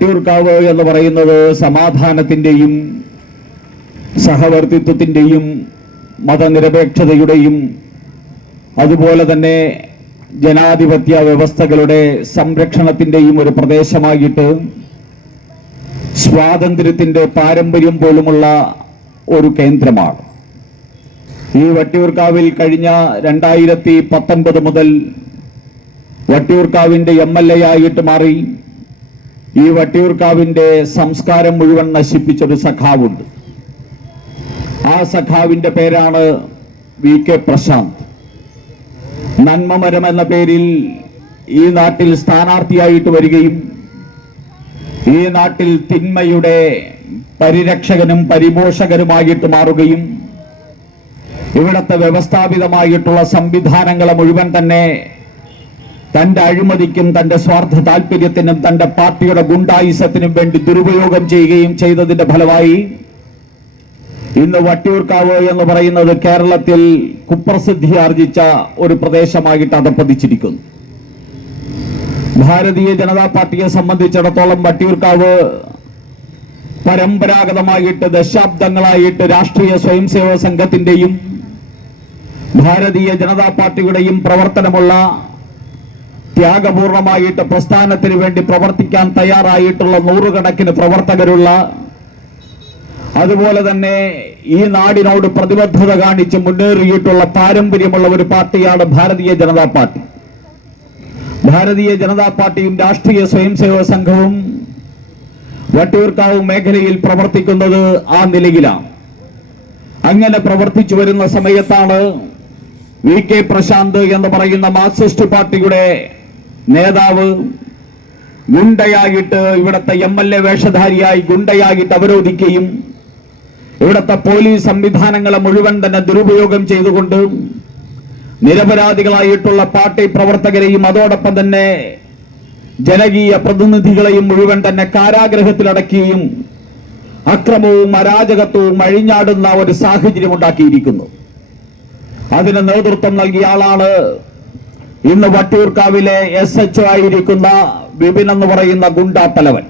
വട്ടിയൂർക്കാവ് എന്ന് പറയുന്നത് സമാധാനത്തിൻ്റെയും സഹവർത്തിത്വത്തിൻ്റെയും മതനിരപേക്ഷതയുടെയും അതുപോലെ തന്നെ ജനാധിപത്യ വ്യവസ്ഥകളുടെ സംരക്ഷണത്തിൻ്റെയും ഒരു പ്രദേശമായിട്ട് സ്വാതന്ത്ര്യത്തിൻ്റെ പാരമ്പര്യം പോലുമുള്ള ഒരു കേന്ദ്രമാണ്. ഈ വട്ടിയൂർക്കാവിൽ കഴിഞ്ഞ 2019 മുതൽ വട്ടിയൂർക്കാവിൻ്റെ MLA ആയിട്ട് മാറി ഈ വട്ടിയൂർക്കാവിൻ്റെ സംസ്കാരം മുഴുവൻ നശിപ്പിച്ചൊരു സഖാവുണ്ട്. ആ സഖാവിൻ്റെ പേരാണ് VK പ്രശാന്ത്. നന്മമരം എന്ന പേരിൽ ഈ നാട്ടിൽ സ്ഥാനാർത്ഥിയായിട്ട് വരികയും ഈ നാട്ടിൽ തിന്മയുടെ പരിരക്ഷകനും പരിപോഷകനുമായിട്ട് മാറുകയും ഇവിടുത്തെ വ്യവസ്ഥാപിതമായിട്ടുള്ള സംവിധാനങ്ങളെ മുഴുവൻ തന്നെ തന്റെ അഴിമതിക്കും തന്റെ സ്വാർത്ഥ താല്പര്യത്തിനും തന്റെ പാർട്ടിയുടെ ഗുണ്ടായുസത്തിനും വേണ്ടി ദുരുപയോഗം ചെയ്യുകയും ചെയ്തതിന്റെ ഫലമായി ഇന്ന് വട്ടിയൂർക്കാവ് എന്ന് പറയുന്നത് കേരളത്തിൽ കുപ്രസിദ്ധി ആർജിച്ച ഒരു പ്രദേശമായിട്ട് അധപ്പതിച്ചിരിക്കുന്നു. ഭാരതീയ ജനതാ പാർട്ടിയെ സംബന്ധിച്ചിടത്തോളം വട്ടിയൂർക്കാവ് പരമ്പരാഗതമായിട്ട് ദശാബ്ദങ്ങളായിട്ട് രാഷ്ട്രീയ സ്വയംസേവക സംഘത്തിന്റെയും ഭാരതീയ ജനതാ പാർട്ടിയുടെയും പ്രവർത്തനമുള്ള ത്യാഗപൂർണമായിട്ട് പ്രസ്ഥാനത്തിന് വേണ്ടി പ്രവർത്തിക്കാൻ തയ്യാറായിട്ടുള്ള നൂറുകണക്കിന് പ്രവർത്തകരുള്ള അതുപോലെ തന്നെ ഈ നാടിനോട് പ്രതിബദ്ധത കാണിച്ച് മുന്നേറിയിട്ടുള്ള പാരമ്പര്യമുള്ള ഒരു പാർട്ടിയാണ് ഭാരതീയ ജനതാ പാർട്ടി. ഭാരതീയ ജനതാ പാർട്ടിയും രാഷ്ട്രീയ സ്വയംസേവക സംഘവും വട്ടിയൂർക്കാവ് മേഖലയിൽ പ്രവർത്തിക്കുന്നത് ആ നിലയിലാണ്. അങ്ങനെ പ്രവർത്തിച്ചു വരുന്ന സമയത്താണ് VK പ്രശാന്ത് എന്ന് പറയുന്ന മാർക്സിസ്റ്റ് പാർട്ടിയുടെ നേതാവ് ഗുണ്ടയായിട്ട് ഇവിടുത്തെ MLA വേഷധാരിയായി ഗുണ്ടയായിട്ട് അവരോധിക്കുകയും ഇവിടുത്തെ പോലീസ് സംവിധാനങ്ങളെ മുഴുവൻ തന്നെ ദുരുപയോഗം ചെയ്തുകൊണ്ട് നിരപരാധികളായിട്ടുള്ള പാർട്ടി പ്രവർത്തകരെയും അതോടൊപ്പം തന്നെ ജനകീയ പ്രതിനിധികളെയും മുഴുവൻ തന്നെ കാരാഗ്രഹത്തിലടക്കുകയും അക്രമവും അരാജകത്വവും അഴിഞ്ഞാടുന്ന ഒരു സാഹചര്യം ഉണ്ടാക്കിയിരിക്കുന്നു. അതിന് നേതൃത്വം നൽകിയ ആളാണ് ഇന്ന് വട്ടിയൂർക്കാവിലെ SHO ആയിരിക്കുന്ന വിപിൻ എന്ന് പറയുന്ന ഗുണ്ടാത്തലവൻ.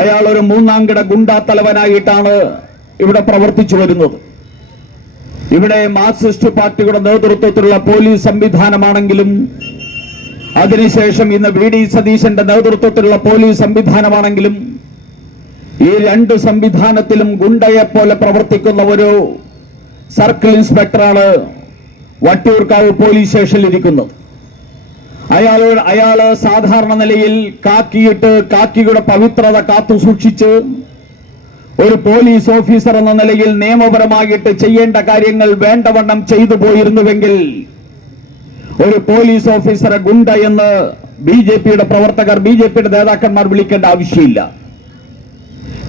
അയാൾ ഒരു മൂന്നാംകിട ഗുണ്ടാത്തലവനായിട്ടാണ് ഇവിടെ പ്രവർത്തിച്ചു വരുന്നത്. ഇവിടെ മാർക്സിസ്റ്റ് പാർട്ടിയുടെ നേതൃത്വത്തിലുള്ള പോലീസ് സംവിധാനമാണെങ്കിലും അതിനുശേഷം ഇന്ന് VD സതീശന്റെ നേതൃത്വത്തിലുള്ള പോലീസ് സംവിധാനമാണെങ്കിലും ഈ രണ്ട് സംവിധാനത്തിലും ഗുണ്ടയെ പോലെ പ്രവർത്തിക്കുന്ന ഒരു സർക്കിൾ ഇൻസ്പെക്ടറാണ് വട്ടിയൂർക്കാവ് പോലീസ് സ്റ്റേഷനിൽ ഇരിക്കുന്നത്. അയാള് സാധാരണ നിലയിൽ കാക്കിയുടെ പവിത്രത കാത്തു സൂക്ഷിച്ച് ഒരു പോലീസ് ഓഫീസർ എന്ന നിലയിൽ നിയമപരമായിട്ട് ചെയ്യേണ്ട കാര്യങ്ങൾ വേണ്ടവണ്ണം ചെയ്തു പോയിരുന്നുവെങ്കിൽ ഒരു പോലീസ് ഓഫീസറെ ഗുണ്ട എന്ന് BJPയുടെ പ്രവർത്തകർ BJPയുടെ നേതാക്കന്മാർ വിളിക്കേണ്ട ആവശ്യമില്ല.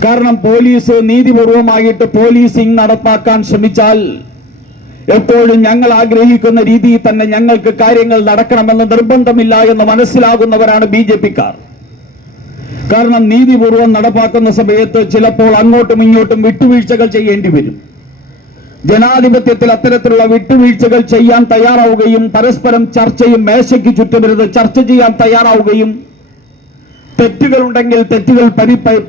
കാരണം പോലീസ് നീതിപൂർവമായിട്ട് പോലീസിംഗ് നടപ്പാക്കാൻ ശ്രമിച്ചാൽ എപ്പോഴും ഞങ്ങൾ ആഗ്രഹിക്കുന്ന രീതിയിൽ തന്നെ ഞങ്ങൾക്ക് കാര്യങ്ങൾ നടക്കണമെന്ന് നിർബന്ധമില്ല എന്ന് മനസ്സിലാകുന്നവരാണ് BJPക്കാർ. കാരണം നീതിപൂർവം നടപ്പാക്കുന്ന സമയത്ത് ചിലപ്പോൾ അങ്ങോട്ടും ഇങ്ങോട്ടും വിട്ടുവീഴ്ചകൾ ചെയ്യേണ്ടി വരും. ജനാധിപത്യത്തിൽ അത്തരത്തിലുള്ള വിട്ടുവീഴ്ചകൾ ചെയ്യാൻ തയ്യാറാവുകയും പരസ്പരം ചർച്ചയും മേശയ്ക്ക് ചുറ്റുമിരുന്ന് ചർച്ച ചെയ്യാൻ തയ്യാറാവുകയും തെറ്റുകളുണ്ടെങ്കിൽ തെറ്റുകൾ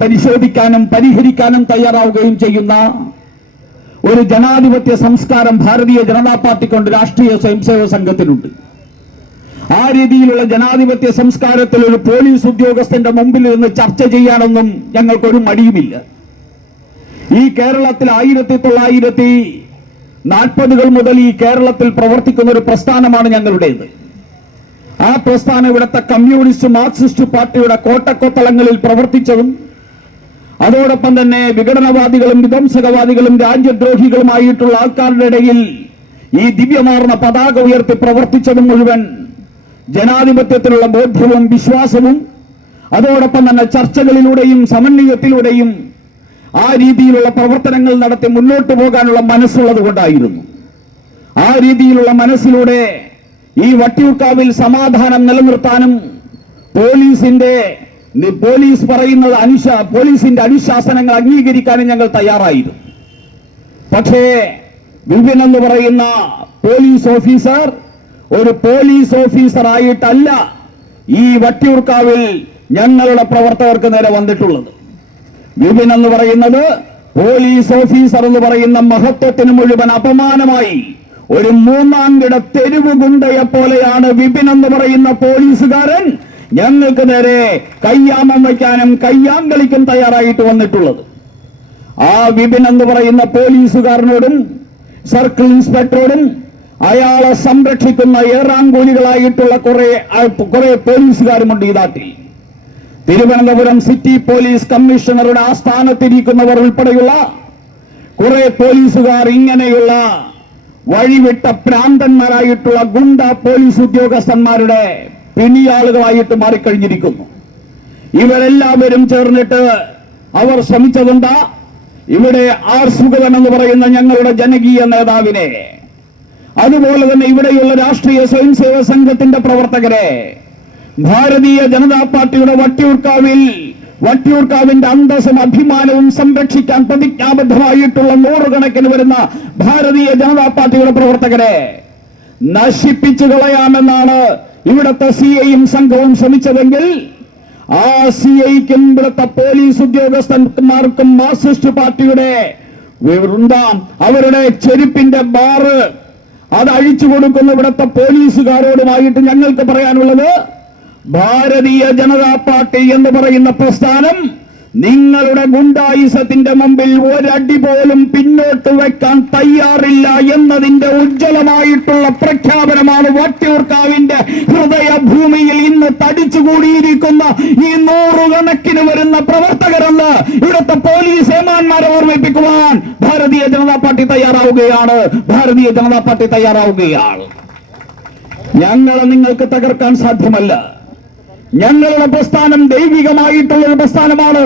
പരിശോധിക്കാനും പരിഹരിക്കാനും തയ്യാറാവുകയും ചെയ്യുന്ന ഒരു ജനാധിപത്യ സംസ്കാരം ഭാരതീയ ജനതാ പാർട്ടിക്കുണ്ട്, രാഷ്ട്രീയ സ്വയംസേവക സംഘത്തിനുണ്ട്. ആ രീതിയിലുള്ള ജനാധിപത്യ സംസ്കാരത്തിൽ ഒരു പോലീസ് ഉദ്യോഗസ്ഥന്റെ മുമ്പിൽ നിന്ന് ചർച്ച ചെയ്യാനൊന്നും ഞങ്ങൾക്കൊരു മടിയുമില്ല. ഈ കേരളത്തിൽ 1940 മുതൽ ഈ കേരളത്തിൽ പ്രവർത്തിക്കുന്ന ഒരു പ്രസ്ഥാനമാണ് ഞങ്ങളുടേത്. ആ പ്രസ്ഥാനം ഇവിടുത്തെ കമ്മ്യൂണിസ്റ്റ് മാർക്സിസ്റ്റ് പാർട്ടിയുടെ കോട്ടക്കൊത്തളങ്ങളിൽ പ്രവർത്തിച്ചതും അതോടൊപ്പം തന്നെ വിഘടനവാദികളും വിധ്വംസകവാദികളും രാജ്യദ്രോഹികളുമായിട്ടുള്ള ആൾക്കാരുടെ ഇടയിൽ ഈ ദിവ്യമാർന്ന പതാക ഉയർത്തി പ്രവർത്തിച്ചതും മുഴുവൻ ജനാധിപത്യത്തിലുള്ള ബോധ്യവും വിശ്വാസവും അതോടൊപ്പം തന്നെ ചർച്ചകളിലൂടെയും സമന്വയത്തിലൂടെയും ആ രീതിയിലുള്ള പ്രവർത്തനങ്ങൾ നടത്തി മുന്നോട്ട് പോകാനുള്ള മനസ്സുള്ളത് കൊണ്ടായിരുന്നു. ആ രീതിയിലുള്ള മനസ്സിലൂടെ ഈ വട്ടിയൂർക്കാവിൽ സമാധാനം നിലനിർത്താനും പോലീസ് പറയുന്നത് പോലീസിന്റെ അനുശാസനങ്ങൾ അംഗീകരിക്കാനും ഞങ്ങൾ തയ്യാറായിരുന്നു. പക്ഷേ വിപിൻ എന്ന് പറയുന്ന പോലീസ് ഓഫീസർ ഒരു പോലീസ് ഓഫീസർ ആയിട്ടല്ല ഈ വട്ടിയൂർക്കാവിൽ ഞങ്ങളുടെ പ്രവർത്തകർക്ക് നേരെ വന്നിട്ടുള്ളത്. വിപിൻ എന്ന് പറയുന്നത് പോലീസ് ഓഫീസർ എന്ന് പറയുന്ന മഹത്വത്തിന് മുഴുവൻ അപമാനമായി ഒരു മൂന്നാംകിട തെരുവ് ഗുണ്ടയെ പോലെയാണ് വിപിൻ എന്ന് പറയുന്ന പോലീസുകാരൻ ഞങ്ങൾക്ക് നേരെ കയ്യാമം വയ്ക്കാനും കയ്യാങ്കളിക്കും തയ്യാറായിട്ട് വന്നിട്ടുള്ളത്. ആ വിപിൻ എന്ന് പറയുന്ന പോലീസുകാരനോടും സർക്കിൾ ഇൻസ്പെക്ടറോടും അയാളെ സംരക്ഷിക്കുന്ന ഏറാങ്കൂലികളായിട്ടുള്ള കുറെ പോലീസുകാരുമുണ്ട് ഈ നാട്ടിൽ. തിരുവനന്തപുരം സിറ്റി പോലീസ് കമ്മീഷണറുടെ ആസ്ഥാനത്തിരിക്കുന്നവർ ഉൾപ്പെടെയുള്ള കുറെ പോലീസുകാർ ഇങ്ങനെയുള്ള വഴിവിട്ട ഭ്രാന്തന്മാരായിട്ടുള്ള ഗുണ്ട പോലീസ് ഉദ്യോഗസ്ഥന്മാരുടെ പിണിയാളുകളായിട്ട് മാറിക്കഴിഞ്ഞിരിക്കുന്നു. ഇവരെല്ലാവരും ചേർന്നിട്ട് അവർ ശ്രമിച്ചതുണ്ട് ഇവിടെ ആർ സുഗതൻ എന്ന് പറയുന്ന ഞങ്ങളുടെ ജനകീയ നേതാവിനെ, അതുപോലെ തന്നെ ഇവിടെയുള്ള രാഷ്ട്രീയ സ്വയംസേവക സംഘത്തിന്റെ പ്രവർത്തകരെ, ഭാരതീയ ജനതാ പാർട്ടിയുടെ വട്ടിയൂർക്കാവിന്റെ അന്തസ്സും അഭിമാനവും സംരക്ഷിക്കാൻ പ്രതിജ്ഞാബദ്ധമായിട്ടുള്ള നൂറുകണക്കിന് വരുന്ന ഭാരതീയ ജനതാ പാർട്ടിയുടെ പ്രവർത്തകരെ നശിപ്പിച്ചു കളയാമെന്നാണ് ഇവിടുത്തെ സിഐയും സംഘവും ശ്രമിച്ചതെങ്കിൽ ആ സിഐക്കും ഇവിടുത്തെ പോലീസ് ഉദ്യോഗസ്ഥന്മാർക്കും മാർക്സിസ്റ്റ് പാർട്ടിയുടെ അവരുടെ ചെരുപ്പിന്റെ ബാറ് അത് അഴിച്ചു കൊടുക്കുന്ന ഇവിടുത്തെ പോലീസുകാരോടുമായിട്ട് ഞങ്ങൾക്ക് പറയാനുള്ളത്, ഭാരതീയ ജനതാ പാർട്ടി എന്ന് പറയുന്ന പ്രസ്ഥാനം നിങ്ങളുടെ ഗുണ്ടായുസത്തിന്റെ മുമ്പിൽ ഒരടി പോലും പിന്നോട്ട് വെക്കാൻ തയ്യാറില്ല എന്നതിന്റെ ഉജ്ജ്വലമായിട്ടുള്ള പ്രഖ്യാപനമാണ് വട്ടിയൂർക്കാവിന്റെ ഹൃദയഭൂമിയിൽ ഇന്ന് തടിച്ചുകൂടിയിരിക്കുന്ന ഈ നൂറുകണക്കിന് വരുന്ന പ്രവർത്തകരെന്ന് ഇവിടുത്തെ police ഏമാന്മാരെ ഓർമ്മിപ്പിക്കുവാൻ Bharatiya Janata party തയ്യാറാവുകയാണ്. Bharatiya Janata party തയ്യാറാവുകയാണ്. ഞങ്ങളെ നിങ്ങൾക്ക് തകർക്കാൻ സാധ്യമല്ല. ഞങ്ങളുടെ പ്രസ്ഥാനം ദൈവികമായിട്ടുള്ള ഒരു പ്രസ്ഥാനമാണ്.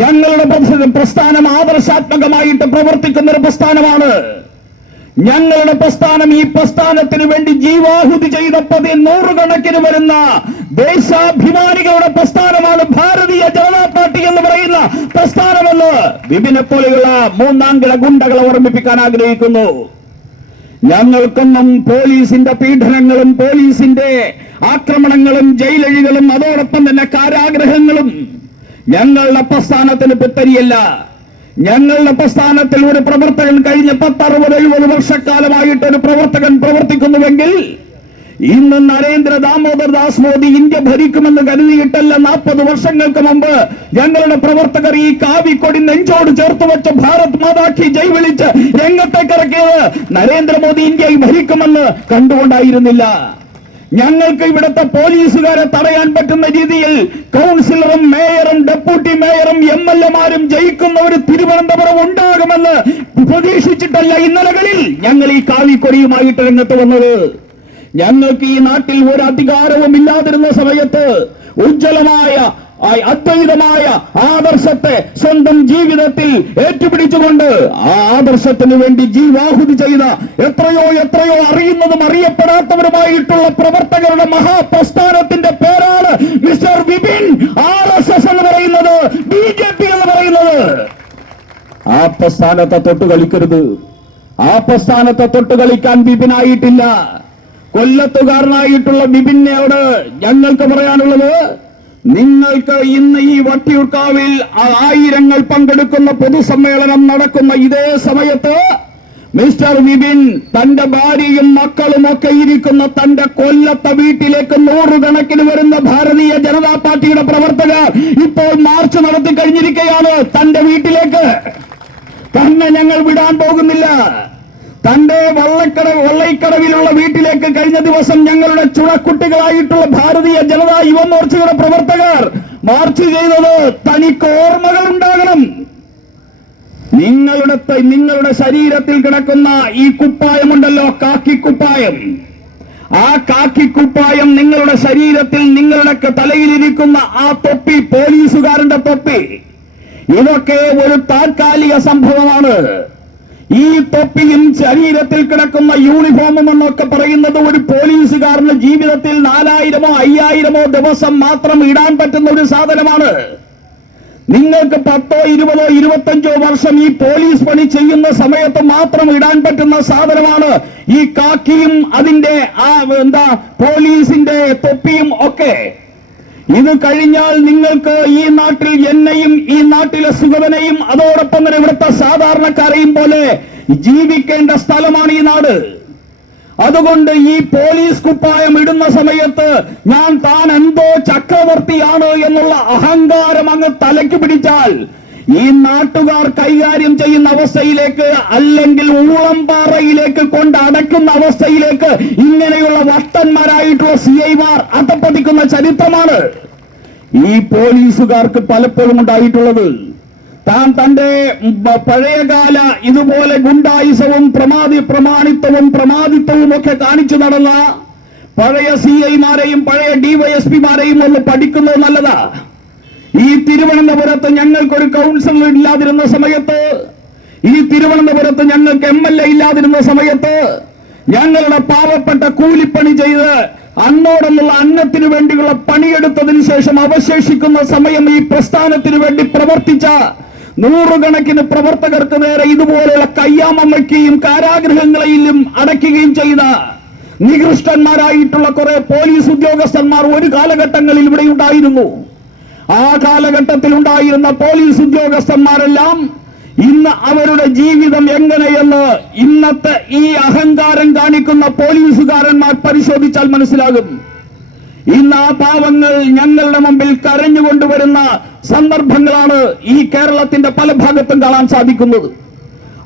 ഞങ്ങളുടെ പ്രസ്ഥാനം ആദർശാത്മകമായിട്ട് പ്രവർത്തിക്കുന്ന ഒരു പ്രസ്ഥാനമാണ്. ഞങ്ങളുടെ പ്രസ്ഥാനം ഈ പ്രസ്ഥാനത്തിന് വേണ്ടി ജീവാഹുതി ചെയ്ത നൂറുകണക്കിന് വരുന്ന ദേശാഭിമാനികളുടെ പ്രസ്ഥാനമാണ് ഭാരതീയ ജനതാ പാർട്ടി എന്ന് പറയുന്ന പ്രസ്ഥാനമെന്ന് വിപിനെ പോലെയുള്ള മൂന്നാംകിട ഗുണ്ടകളെ ഓർമ്മിപ്പിക്കാൻ ആഗ്രഹിക്കുന്നു. ഞങ്ങൾക്കൊന്നും പോലീസിന്റെ പീഡനങ്ങളും പോലീസിന്റെ ആക്രമണങ്ങളും ജയിലഴികളും അതോടൊപ്പം തന്നെ കാരാഗ്രഹങ്ങളും ഞങ്ങളുടെ പ്രസ്ഥാനത്തിന് പുത്തരിയല്ല. ഞങ്ങളുടെ പ്രസ്ഥാനത്തിൽ ഒരു പ്രവർത്തകൻ കഴിഞ്ഞ 10-60-70 വർഷക്കാലമായിട്ട് ഒരു പ്രവർത്തകൻ പ്രവർത്തിക്കുന്നുവെങ്കിൽ ഇന്ന് നരേന്ദ്ര ദാമോദർ ദാസ് മോദി ഇന്ത്യ ഭരിക്കുമെന്ന് കരുതിയിട്ടല്ല 40 വർഷങ്ങൾക്ക് മുമ്പ് ഞങ്ങളുടെ പ്രവർത്തകർ ഈ കാവിക്കൊടി നെഞ്ചോട് ചേർത്ത് വെച്ച് ഭാരത് മാതാക്കി ജയ് വിളിച്ച് രംഗത്തേക്കിറക്കിയത് നരേന്ദ്രമോദി ഇന്ത്യയിൽ ഭരിക്കുമെന്ന് കണ്ടുകൊണ്ടായിരുന്നില്ല. ഞങ്ങൾക്ക് ഇവിടുത്തെ പോലീസുകാരെ തടയാൻ പറ്റുന്ന രീതിയിൽ കൗൺസിലറും മേയറും ഡെപ്യൂട്ടി മേയറും MLA-മാരും ജയിക്കുന്ന ഒരു തിരുവനന്തപുരം ഉണ്ടാകുമെന്ന് പ്രതീക്ഷിച്ചിട്ടല്ല ഇന്നലകളിൽ ഞങ്ങൾ ഈ കാവിക്കൊടിയുമായിട്ട് രംഗത്ത് വന്നത്. ഞങ്ങൾക്ക് ഈ നാട്ടിൽ ഒരു അധികാരവും ഇല്ലാതിരുന്ന സമയത്ത് ഉജ്ജ്വലമായ അദ്വൈതമായ ആദർശത്തെ സ്വന്തം ജീവിതത്തിൽ ഏറ്റുപിടിച്ചുകൊണ്ട് ആ ആദർശത്തിന് വേണ്ടി ജീവാഹുതി ചെയ്ത എത്രയോ അറിയുന്നതും അറിയപ്പെടാത്തവരുമായിട്ടുള്ള പ്രവർത്തകരുടെ മഹാപ്രസ്ഥാനത്തിന്റെ പേരാണ് മിസ്റ്റർ വിപിൻ. RSS എന്ന് പറയുന്നത്, BJP എന്ന് പറയുന്നത്. ആ പ്രസ്ഥാനത്തെ തൊട്ടുകളിക്കരുത്. ആ പ്രസ്ഥാനത്തെ തൊട്ടുകളിക്കാൻ വിപിനായിട്ടില്ല. കൊല്ലത്തുകാരനായിട്ടുള്ള വിപിനോട് ഞങ്ങൾക്ക് പറയാനുള്ളത്, നിങ്ങൾക്ക് ഇന്ന് ഈ വട്ടിയൂർക്കാവിൽ ആയിരങ്ങൾ പങ്കെടുക്കുന്ന പൊതുസമ്മേളനം നടക്കുന്ന ഇതേ സമയത്ത് മിസ്റ്റർ വിപിൻ തന്റെ ഭാര്യയും മക്കളും ഒക്കെ ഇരിക്കുന്ന തന്റെ കൊല്ലത്തെ വീട്ടിലേക്ക് നൂറുകണക്കിന് വരുന്ന ഭാരതീയ ജനതാ പാർട്ടിയുടെ പ്രവർത്തകർ ഇപ്പോൾ മാർച്ച് നടത്തി കഴിഞ്ഞിരിക്കുകയാണ്. തന്റെ വീട്ടിലേക്ക് തന്നെ ഞങ്ങൾ വിടാൻ പോകുന്നില്ല. തന്റെ വള്ളൈക്കടവിലുള്ള വീട്ടിലേക്ക് കഴിഞ്ഞ ദിവസം ഞങ്ങളുടെ ചുണക്കുട്ടികളായിട്ടുള്ള ഭാരതീയ ജനതാ യുവമോർച്ചയുടെ പ്രവർത്തകർ മാർച്ച് ചെയ്തത് തനിക്ക് ഓർമ്മകൾ ഉണ്ടാകണം. നിങ്ങളുടെ ശരീരത്തിൽ കിടക്കുന്ന ഈ കുപ്പായമുണ്ടല്ലോ, കാക്കിക്കുപ്പായം. ആ കാക്കിക്കുപ്പായം നിങ്ങളുടെ ശരീരത്തിൽ, നിങ്ങളുടെ തലയിലിരിക്കുന്ന ആ തൊപ്പി, പോലീസുകാരന്റെ തൊപ്പി, ഇതൊക്കെ ഒരു താൽക്കാലിക സംഭവമാണ്. ഈ തൊപ്പിയും ശരീരത്തിൽ കിടക്കുന്ന യൂണിഫോമും എന്നൊക്കെ പറയുന്നത് ഒരു പോലീസുകാരന് ജീവിതത്തിൽ 4000-ഓ 5000-ഓ ദിവസം മാത്രം ഇടാൻ പറ്റുന്ന ഒരു സാധനമാണ്. നിങ്ങൾക്ക് 10-ഓ 20-ഓ 25-ഓ വർഷം ഈ പോലീസ് പണി ചെയ്യുന്ന സമയത്ത് മാത്രം ഇടാൻ പറ്റുന്ന സാധനമാണ് ഈ കാക്കിയും അതിന്റെ പോലീസിന്റെ തൊപ്പിയും ഒക്കെ. ഇത് കഴിഞ്ഞാൽ നിങ്ങൾക്ക് ഈ നാട്ടിൽ എന്നെയും ഈ നാട്ടിലെ സുഗതനെയും അതോടൊപ്പം തന്നെ ഇവിടുത്തെ സാധാരണക്കാരെയും പോലെ ജീവിക്കേണ്ട സ്ഥലമാണ് ഈ നാട്. അതുകൊണ്ട് ഈ പോലീസ് കുപ്പായം ഇടുന്ന സമയത്ത് ഞാൻ താൻ എന്തോ ചക്രവർത്തിയാണ് എന്നുള്ള അഹങ്കാരം അങ്ങ് തലയ്ക്ക് പിടിച്ചാൽ ഈ നാട്ടുകാർ കൈകാര്യം ചെയ്യുന്ന അവസ്ഥയിലേക്ക്, അല്ലെങ്കിൽ ഊളംപാറയിലേക്ക് കൊണ്ട് അടയ്ക്കുന്ന അവസ്ഥയിലേക്ക് ഇങ്ങനെയുള്ള വട്ടന്മാരായിട്ടുള്ള CI-മാർ അധപ്പതിക്കുന്ന ചരിത്രമാണ് ഈ പോലീസുകാർക്ക് പലപ്പോഴും ഉണ്ടായിട്ടുള്ളത്. താൻ തന്റെ പഴയകാല ഇതുപോലെ ഗുണ്ടായുസവും പ്രമാദിത്വവും ഒക്കെ കാണിച്ചു നടന്ന പഴയ CI-മാരെയും പഴയ DYSP-മാരെയും ഒന്ന് പഠിക്കുന്നത് നല്ലതാ. ഈ തിരുവനന്തപുരത്ത് ഞങ്ങൾക്കൊരു കൗൺസിലർ ഇല്ലാതിരുന്ന സമയത്ത്, ഈ തിരുവനന്തപുരത്ത് ഞങ്ങൾക്ക് MLA ഇല്ലാതിരുന്ന സമയത്ത്, ഞങ്ങളുടെ പാവപ്പെട്ട കൂലിപ്പണി ചെയ്ത് അന്നോടെന്നുള്ള അന്നത്തിനു വേണ്ടിയുള്ള പണിയെടുത്തതിനു ശേഷം അവശേഷിക്കുന്ന സമയം ഈ പ്രസ്ഥാനത്തിനു വേണ്ടി പ്രവർത്തിച്ച നൂറുകണക്കിന് പ്രവർത്തകർക്ക് നേരെ ഇതുപോലെയുള്ള കയ്യാമമ്മയ്ക്കുകയും കാരാഗൃഹങ്ങളെയും അടയ്ക്കുകയും ചെയ്ത നികൃഷ്ടന്മാരായിട്ടുള്ള കുറെ പോലീസ് ഉദ്യോഗസ്ഥന്മാർ ഒരു കാലഘട്ടങ്ങളിൽ ഇവിടെ ഉണ്ടായിരുന്നു. ആ കാലഘട്ടത്തിൽ ഉണ്ടായിരുന്ന പോലീസ് ഉദ്യോഗസ്ഥന്മാരെല്ലാം ഇന്ന് അവരുടെ ജീവിതം എങ്ങനെയെന്ന് ഇന്നത്തെ ഈ അഹങ്കാരം കാണിക്കുന്ന പോലീസുകാരന്മാർ പരിശോധിച്ചാൽ മനസ്സിലാകും. ഇന്ന് ആ പാവങ്ങൾ ഞങ്ങളുടെ മുമ്പിൽ കരഞ്ഞുകൊണ്ടുവരുന്ന സന്ദർഭങ്ങളാണ് ഈ കേരളത്തിന്റെ പല ഭാഗത്തും കാണാൻ സാധിക്കുന്നത്.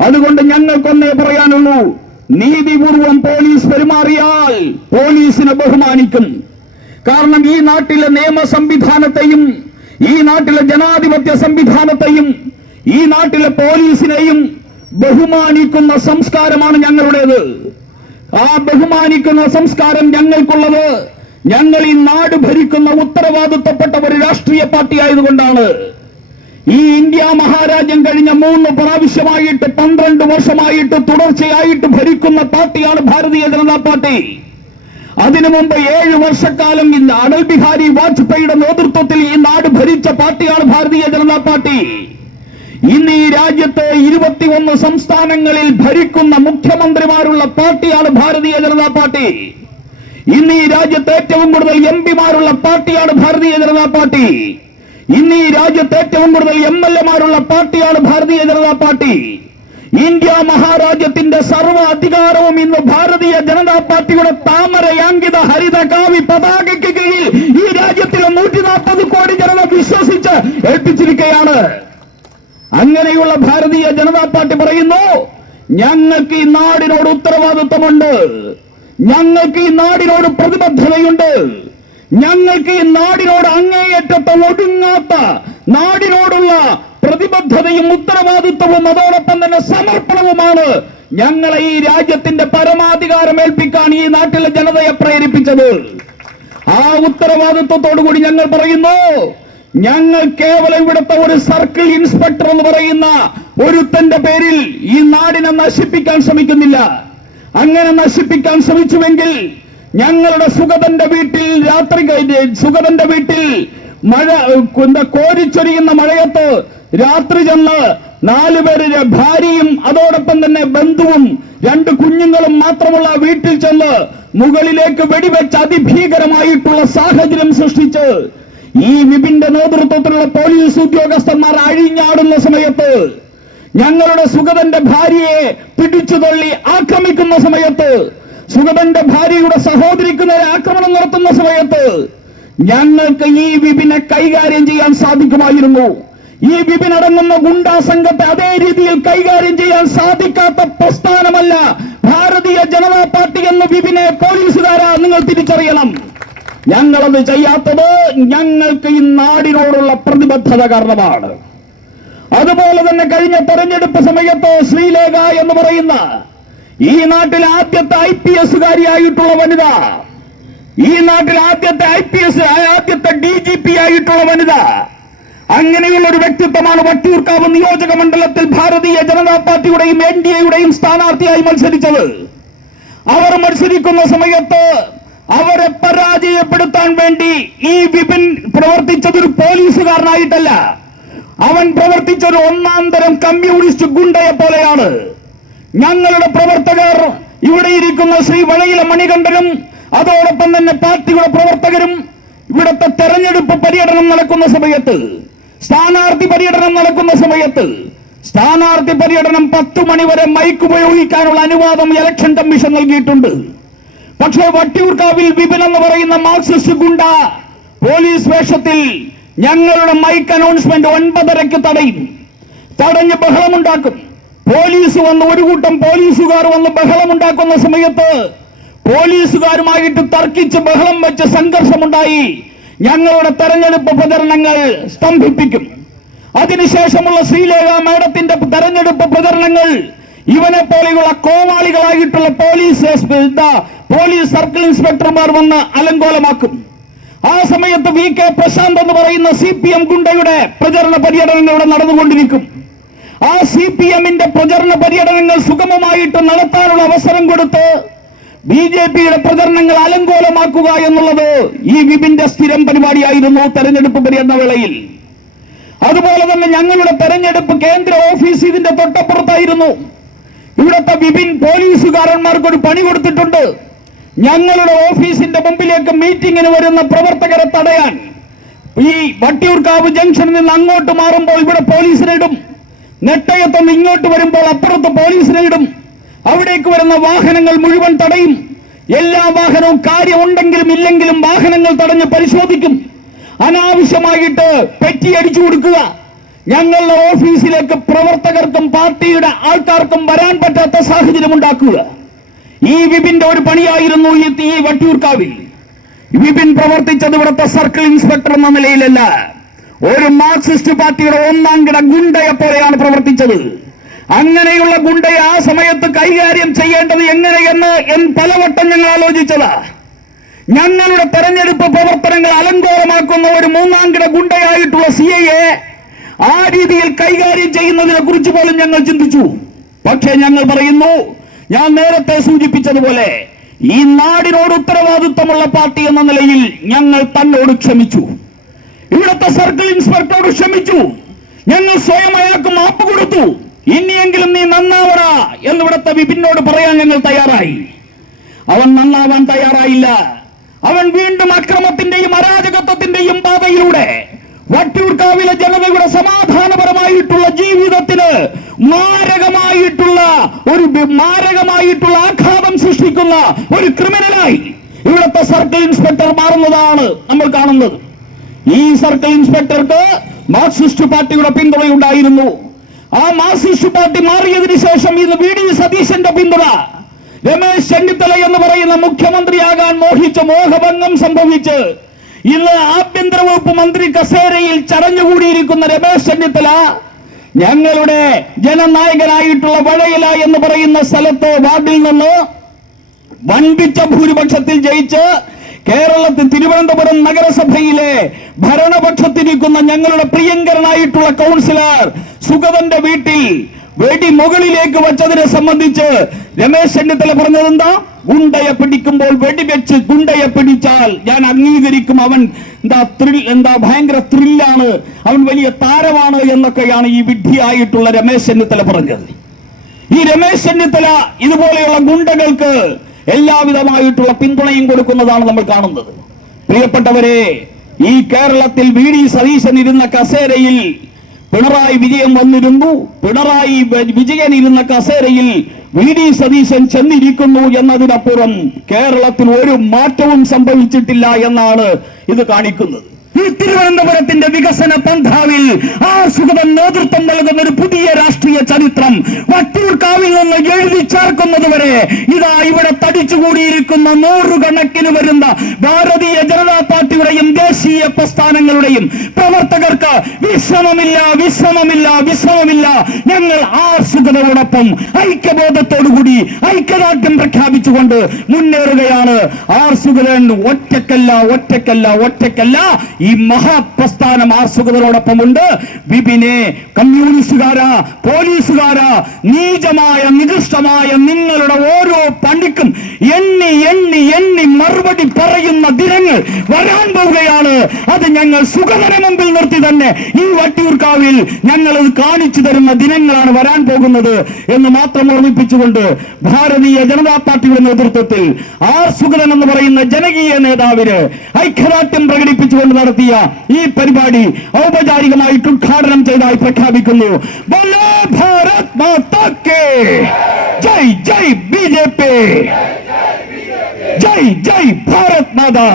അതുകൊണ്ട് ഞങ്ങൾക്കൊന്നേ പറയാനുള്ളൂ, നീതിപൂർവം പോലീസ് പെരുമാറിയാൽ പോലീസിനെ ബഹുമാനിക്കും. കാരണം ഈ നാട്ടിലെ നിയമ സംവിധാനത്തെയും ഈ നാട്ടിലെ ജനാധിപത്യ സംവിധാനത്തെയും ഈ നാട്ടിലെ പോലീസിനെയും ബഹുമാനിക്കുന്ന സംസ്കാരമാണ് ഞങ്ങളുടേത്. ആ ബഹുമാനിക്കുന്ന സംസ്കാരം ഞങ്ങൾക്കുള്ളത് ഞങ്ങൾ ഈ നാട് ഭരിക്കുന്ന ഉത്തരവാദിത്തപ്പെട്ട ഒരു രാഷ്ട്രീയ പാർട്ടി ആയതുകൊണ്ടാണ്. ഈ ഇന്ത്യ മഹാരാജ്യം കഴിഞ്ഞ 3 പ്രാവശ്യമായിട്ട് 12 വർഷമായിട്ട് തുടർച്ചയായിട്ട് ഭരിക്കുന്ന പാർട്ടിയാണ് ഭാരതീയ ജനതാ പാർട്ടി. അതിനു മുമ്പ് 7 വർഷക്കാലം ഇന്ന് അടൽ ബിഹാരി വാജ്പേയിയുടെ നേതൃത്വത്തിൽ ഈ നാട് ഭരിച്ച പാർട്ടിയാണ് ഭാരതീയ ജനതാ പാർട്ടി. ഇന്ന് ഈ രാജ്യത്ത് 21 സംസ്ഥാനങ്ങളിൽ ഭരിക്കുന്ന മുഖ്യമന്ത്രിമാരുള്ള പാർട്ടിയാണ് ഭാരതീയ ജനതാ പാർട്ടി. ഇന്ന് ഈ രാജ്യത്ത് ഏറ്റവും കൂടുതൽ MP-മാരുള്ള പാർട്ടിയാണ് ഭാരതീയ ജനതാ പാർട്ടി. ഇന്ന് ഈ രാജ്യത്ത് ഏറ്റവും കൂടുതൽ MLA-മാരുള്ള പാർട്ടിയാണ് ഭാരതീയ ജനതാ പാർട്ടി. ഇന്ത്യ മഹാരാജ്യത്തിന്റെ സർവ്വ അധികാരവും ഇന്ന് ഭാരതീയ ജനതാ പാർട്ടിയുടെ താമരയാങ്കിത ഹരിത കാവി പതാകയ്ക്ക് കീഴിൽ ഈ രാജ്യത്തിലെ 140 കോടി ജനത വിശ്വസിച്ച് ഏൽപ്പിച്ചിരിക്കുകയാണ്. അങ്ങനെയുള്ള ഭാരതീയ ജനതാ പാർട്ടി പറയുന്നു, ഞങ്ങൾക്ക് ഈ നാടിനോട് ഉത്തരവാദിത്വമുണ്ട്, ഞങ്ങൾക്ക് ഈ നാടിനോട് പ്രതിബദ്ധതയുണ്ട്, ഞങ്ങൾക്ക് ഈ നാടിനോട് അങ്ങേയറ്റത്തെ ഒടുങ്ങാത്ത നാടിനോടുള്ള പ്രതിബദ്ധതയും ഉത്തരവാദിത്വവും അതോടൊപ്പം തന്നെ സമർപ്പണവുമാണ് ഞങ്ങളെ ഈ രാജ്യത്തിന്റെ പരമാധികാരം ഏൽപ്പിക്കാൻ ഈ നാട്ടിലെ ജനതയെ പ്രേരിപ്പിച്ചത്. ആ ഉത്തരവാദിത്വത്തോടുകൂടി ഞങ്ങൾ പറയുന്നു, ഞങ്ങൾ കേവലം ഇവിടുത്തെ ഒരു സർക്കിൾ ഇൻസ്പെക്ടർ എന്ന് പറയുന്ന ഒരുത്തന്റെ പേരിൽ ഈ നാടിനെ നശിപ്പിക്കാൻ ശ്രമിക്കുന്നില്ല. അങ്ങനെ നശിപ്പിക്കാൻ ശ്രമിച്ചുവെങ്കിൽ ഞങ്ങളുടെ സുഗതന്റെ വീട്ടിൽ മഴ കോരിച്ചൊരിയുന്ന മഴയത്ത് രാത്രി ചെന്ന് 4 പേര് ഭാര്യയും അതോടൊപ്പം തന്നെ ബന്ധുവും 2 കുഞ്ഞുങ്ങളും മാത്രമുള്ള വീട്ടിൽ ചെന്ന് മുകളിലേക്ക് വെടിവെച്ച് അതിഭീകരമായിട്ടുള്ള സാഹചര്യം സൃഷ്ടിച്ച് ഈ വിപിന്റെ നേതൃത്വത്തിലുള്ള പോലീസ് ഉദ്യോഗസ്ഥന്മാർ അഴിഞ്ഞാടുന്ന സമയത്ത്, ഞങ്ങളുടെ സുഗതന്റെ ഭാര്യയെ പിടിച്ചു തള്ളി ആക്രമിക്കുന്ന സമയത്ത്, സുഗതന്റെ ഭാര്യയുടെ സഹോദരിക്ക് നേരെ ആക്രമണം നടത്തുന്ന സമയത്ത് ഞങ്ങൾക്ക് ഈ വിപിനെ കൈകാര്യം ചെയ്യാൻ സാധിക്കുമായിരുന്നു. ഈ വിപിൻ അടങ്ങുന്ന ഗുണ്ടാ സംഘത്തെ അതേ രീതിയിൽ കൈകാര്യം ചെയ്യാൻ സാധിക്കാത്ത പ്രസ്ഥാനമല്ല ഭാരതീയ ജനതാ പാർട്ടി എന്ന് വിപിനെ പോലീസുകാരാ നിങ്ങൾ തിരിച്ചറിയണം. ഞങ്ങളത് ചെയ്യാത്തത് ഞങ്ങൾക്ക് ഈ നാടിനോടുള്ള പ്രതിബദ്ധത കാരണമാണ്. അതുപോലെ തന്നെ കഴിഞ്ഞ തെരഞ്ഞെടുപ്പ് സമയത്ത് ശ്രീലേഖ എന്ന് പറയുന്ന ഈ നാട്ടിലെ ആദ്യത്തെ IPS-കാരിയായിട്ടുള്ള വനിത, ഈ നാട്ടിലെ ആദ്യത്തെ DGP ആയിട്ടുള്ള വനിത, അങ്ങനെയുള്ള ഒരു വ്യക്തിത്വമാണ് വട്ടിയൂർക്കാവ് നിയോജക മണ്ഡലത്തിൽ ഭാരതീയ ജനതാ പാർട്ടിയുടെയും NDA-യുടെയും സ്ഥാനാർത്ഥിയായി മത്സരിച്ചത്. അവർ മത്സരിക്കുന്ന സമയത്ത് അവരെ പരാജയപ്പെടുത്താൻ വേണ്ടി ഈ വിപിൻ പ്രവർത്തിച്ചതൊരു പോലീസുകാരനായിട്ടല്ല, അവൻ പ്രവർത്തിച്ചൊരു 1-ാം തരം കമ്മ്യൂണിസ്റ്റ് ഗുണ്ടയെ പോലെയാണ്. ഞങ്ങളുടെ പ്രവർത്തകർ ഇവിടെ ഇരിക്കുന്ന ശ്രീ വളയില മണികണ്ഠനും അതോടൊപ്പം തന്നെ പാർട്ടിയുടെ പ്രവർത്തകരും ഇവിടുത്തെ തെരഞ്ഞെടുപ്പ് പര്യടനം നടക്കുന്ന സമയത്ത്, സ്ഥാനാർത്ഥി പര്യടനം നടക്കുന്ന സമയത്ത്, സ്ഥാനാർത്ഥി പര്യടനം 10 മണി വരെ മൈക്ക് ഉപയോഗിക്കാനുള്ള അനുവാദം ഇലക്ഷൻ കമ്മീഷൻ നൽകിയിട്ടുണ്ട്. പക്ഷേ വട്ടിയൂർക്കാവിൽ വിപിൻ എന്ന് പറയുന്ന മാർക്സിസ്റ്റ് ഗുണ്ട പോലീസ് വേഷത്തിൽ ഞങ്ങളുടെ മൈക്ക് അനൗൺസ്മെന്റ് 9:30-ക്ക് തടഞ്ഞ് ബഹളമുണ്ടാക്കും. പോലീസ് വന്ന്, ഒരു കൂട്ടം പോലീസുകാർ വന്ന് ബഹളമുണ്ടാക്കുന്ന സമയത്ത് പോലീസുകാരുമായിട്ട് തർക്കിച്ച് ബഹളം വെച്ച് സംഘർഷമുണ്ടായി ഞങ്ങളുടെ തെരഞ്ഞെടുപ്പ് പ്രചരണങ്ങൾ സ്തംഭിപ്പിക്കും. അതിനുശേഷമുള്ള ശ്രീലേഖ മേഡത്തിന്റെ തെരഞ്ഞെടുപ്പ് പ്രചരണങ്ങൾ ഇവനെ പോലെയുള്ള കോമാളികളായിട്ടുള്ള പോലീസ് സർക്കിൾ ഇൻസ്പെക്ടർമാർ വന്ന് അലങ്കോലമാക്കും. ആ സമയത്ത് VK പ്രശാന്ത് എന്ന് പറയുന്ന CPM ഗുണ്ടയുടെ പ്രചരണ പര്യടനങ്ങൾ ഇവിടെ നടന്നുകൊണ്ടിരിക്കും. ആ CPM-ന്റെ പ്രചരണ പര്യടനങ്ങൾ സുഗമമായിട്ട് നടത്താനുള്ള അവസരം കൊടുത്ത് BJP-യുടെ പ്രചരണങ്ങൾ അലങ്കോലമാക്കുക എന്നുള്ളത് ഈ വിപിന്റെ സ്ഥിരം പരിപാടിയായിരുന്നു തെരഞ്ഞെടുപ്പ് പര്യടന വേളയിൽ. അതുപോലെ തന്നെ ഞങ്ങളുടെ തെരഞ്ഞെടുപ്പ് കേന്ദ്ര ഓഫീസ് ഇതിന്റെ തൊട്ടപ്പുറത്തായിരുന്നു. ഇവിടുത്തെ വിപിൻ പോലീസുകാരന്മാർക്ക് ഒരു പണി കൊടുത്തിട്ടുണ്ട്. ഞങ്ങളുടെ ഓഫീസിന്റെ മുമ്പിലേക്ക് മീറ്റിംഗിന് വരുന്ന പ്രവർത്തകരെ തടയാൻ ഈ വട്ടിയൂർക്കാവ് ജംഗ്ഷനിൽ നിന്ന് അങ്ങോട്ട് മാറുമ്പോൾ ഇവിടെ പോലീസിനെ ഇടും, നെട്ടയത്തുനിന്ന് ഇങ്ങോട്ട് വരുമ്പോൾ അപ്പുറത്ത് പോലീസിനെ ഇടും. അവിടേക്ക് വരുന്ന വാഹനങ്ങൾ മുഴുവൻ തടയും. എല്ലാ വാഹനവും കാര്യമുണ്ടെങ്കിലും ഇല്ലെങ്കിലും വാഹനങ്ങൾ തടഞ്ഞ് പരിശോധിക്കും. അനാവശ്യമായിട്ട് പെറ്റി അടിച്ചു കൊടുക്കുക. ഞങ്ങളുടെ ഓഫീസിലേക്ക് പ്രവർത്തകർക്കും പാർട്ടിയുടെ ആൾക്കാർക്കും വരാൻ പറ്റാത്ത സാഹചര്യം ഉണ്ടാക്കുക. ഈ വിപിന്റെ ഒരു പണിയായിരുന്നു ഈ വട്ടിയൂർക്കാവിൽ. വിപിൻ പ്രവർത്തിച്ചത് ഇവിടുത്തെ സർക്കിൾ ഇൻസ്പെക്ടർ എന്ന നിലയിലല്ല, ഒരു മാർക്സിസ്റ്റ് പാർട്ടിയുടെ 1-കിട ഗുണ്ടയെ പോലെയാണ് പ്രവർത്തിച്ചത്. അങ്ങനെയുള്ള ഗുണ്ടയെ ആ സമയത്ത് കൈകാര്യം ചെയ്യേണ്ടത് എങ്ങനെയെന്ന് പലവട്ടം ഞങ്ങൾ ആലോചിച്ചതാ. ഞങ്ങളുടെ തെരഞ്ഞെടുപ്പ് പ്രവർത്തനങ്ങൾ അലങ്കോലമാക്കുന്ന ഒരു 3-കിട ഗുണ്ടയായിട്ടുള്ള CIയെ ആ രീതിയിൽ കൈകാര്യം ചെയ്യുന്നതിനെ കുറിച്ച് പോലും ഞങ്ങൾ ചിന്തിച്ചു. പക്ഷേ ഞങ്ങൾ പറയുന്നു, ഞാൻ നേരത്തെ സൂചിപ്പിച്ചതുപോലെ ഈ നാടിനോട് ഉത്തരവാദിത്വമുള്ള പാർട്ടി എന്ന നിലയിൽ ഞങ്ങൾ തന്നോട് ക്ഷമിച്ചു. ഇവിടുത്തെ സർക്കിൾ ഇൻസ്പെക്ടറോട് ക്ഷമിച്ചു. ഞങ്ങൾ സ്വയം അയാൾക്ക് മാപ്പ് കൊടുത്തു. ഇനിയെങ്കിലും നീ നന്നാവടാ എന്നിവിടുത്തെ വിപിനോട് പറയാൻ ഞങ്ങൾ തയ്യാറായി. അവൻ നന്നാവാൻ തയ്യാറായില്ല. അവൻ വീണ്ടും അക്രമത്തിന്റെയും അരാജകത്വത്തിന്റെയും പാതയിലൂടെ വട്ടിയൂർക്കാവിലെ ജനതയുടെ സമാധാനപരമായിട്ടുള്ള ജീവിതത്തിന് മാരകമായിട്ടുള്ള ആഘാതം സൃഷ്ടിക്കുന്ന ഒരു ക്രിമിനലായി ഇവിടുത്തെ സർക്കിൾ ഇൻസ്പെക്ടർ മാറുന്നതാണ് നമ്മൾ കാണുന്നത്. ഈ സർക്കിൾ ഇൻസ്പെക്ടർക്ക് മാർക്സിസ്റ്റ് പാർട്ടിയുടെ പിന്തുണയുണ്ടായിരുന്നു. ആ മാർക്സിസ്റ്റ് പാർട്ടി മാറിയതിനു ശേഷം ഇന്ന് VD സതീശന്റെ പിന്തുണ, രമേശ് ചെന്നിത്തല എന്ന് പറയുന്ന മുഖ്യമന്ത്രിയാകാൻ മോഹിച്ച മോഹഭംഗം സംഭവിച്ച് ഇന്ന് ആഭ്യന്തര വകുപ്പ് മന്ത്രി കസേരയിൽ ചടഞ്ഞുകൂടിയിരിക്കുന്ന രമേശ് ചെന്നിത്തല ഞങ്ങളുടെ ജനനായകനായിട്ടുള്ള വഴയില എന്ന് പറയുന്ന സ്ഥലത്ത് വാർഡിൽ നിന്ന് വൻപിച്ച ഭൂരിപക്ഷത്തിൽ ജയിച്ച് കേരളത്തിൽ തിരുവനന്തപുരം നഗരസഭയിലെ ഭരണപക്ഷത്തിരിക്കുന്ന ഞങ്ങളുടെ പ്രിയങ്കരനായിട്ടുള്ള കൗൺസിലർ സുഗതന്റെ വീട്ടിൽ വെടി മുകളിലേക്ക് വച്ചതിനെ സംബന്ധിച്ച് രമേശ് ചെന്നിത്തല പറഞ്ഞതെന്താ? ഗുണ്ടയെ പിടിക്കുമ്പോൾ വെടിവെച്ച് ഗുണ്ടയെ പിടിച്ചാൽ ഞാൻ അംഗീകരിക്കും, അവൻ ഭയങ്കര ത്രില്ലാണ്, അവൻ വലിയ താരമാണ് എന്നൊക്കെയാണ് ഈ വിഡ്ഢിയായിട്ടുള്ള രമേശ് ചെന്നിത്തല പറഞ്ഞത്. ഈ രമേശ് ചെന്നിത്തല ഇതുപോലെയുള്ള ഗുണ്ടകൾക്ക് എല്ലാവിധമായിട്ടുള്ള പിന്തുണയും കൊടുക്കുന്നതാണ് നമ്മൾ കാണുന്നത്. പ്രിയപ്പെട്ടവരെ, ഈ കേരളത്തിൽ VD സതീശൻ ഇരുന്ന കസേരയിൽ പിണറായി വിജയൻ വന്നിരുന്നു. പിണറായി വിജയൻ ഇരുന്ന കസേരയിൽ VD സതീശൻ ചെന്നിരിക്കുന്നു എന്നതിനപ്പുറം കേരളത്തിൽ ഒരു മാറ്റവും സംഭവിച്ചിട്ടില്ല എന്നാണ് ഇത് കാണിക്കുന്നത്. ഈ തിരുവനന്തപുരത്തിന്റെ വികസന പന്ഥാവിൽ സുഗതൻ നേതൃത്വം നൽകുന്ന ഒരു പുതിയ രാഷ്ട്രീയ ചരിത്രം വട്ടിയൂർക്കാവിൽ നിന്ന് എഴുതി ചേർക്കുന്നതുവരെ ഇതാ ഇവിടെ തടിച്ചുകൂടിയിരിക്കുന്ന 100 കണക്കിന് വരുന്ന ഭാരതീയ ജനതാ പാർട്ടിയുടെയും ദേശീയ പ്രസ്ഥാനങ്ങളുടെയും പ്രവർത്തകർക്ക് വിശ്രമമില്ല. ഞങ്ങൾ സുഗതയോടൊപ്പം ഐക്യബോധത്തോടുകൂടി ഐക്യദാർഢ്യം പ്രഖ്യാപിച്ചുകൊണ്ട് മുന്നേറുകയാണ്. സുഗതൻ ഒറ്റക്കല്ല. ഈ മഹാപ്രസ്ഥാനം സുഗതനോടൊപ്പം ഉണ്ട്. വിപിനെ, കമ്മ്യൂണിസ്റ്റുകാരാ, പോലീസുകാരാ, നീചമായ നികൃഷ്ടമായ നിങ്ങളുടെ ഓരോ പണിക്കും എണ്ണി മറുപടി പറയുന്ന ദിനങ്ങൾ വരാൻ പോവുകയാണ്. അത് ഞങ്ങൾ സുഗതനെ മുമ്പിൽ നിർത്തി തന്നെ ഈ ഈ വട്ടിയൂർക്കാവിൽ ഞങ്ങൾ ഇത് കാണിച്ചു തരുന്ന ദിനങ്ങളാണ് വരാൻ പോകുന്നത് എന്ന് മാത്രം ഓർമ്മിപ്പിച്ചുകൊണ്ട് ഭാരതീയ ജനതാ പാർട്ടിയുടെ നേതൃത്വത്തിൽ ആർ സുഗതൻ എന്ന് പറയുന്ന ജനകീയ നേതാവിന് ഐക്യദാർഢ്യം പ്രകടിപ്പിച്ചുകൊണ്ട് നടത്തിയ ഈ പരിപാടി ഔപചാരികമായിട്ട് ഉദ്ഘാടനം ചെയ്തതായി പ്രഖ്യാപിക്കുന്നു. ബോലോ ഭാരത് മാതാ കേ ജയ് ജയ് ബിജെപി, ജയ് ജയ് ഭാരത് മാതാ.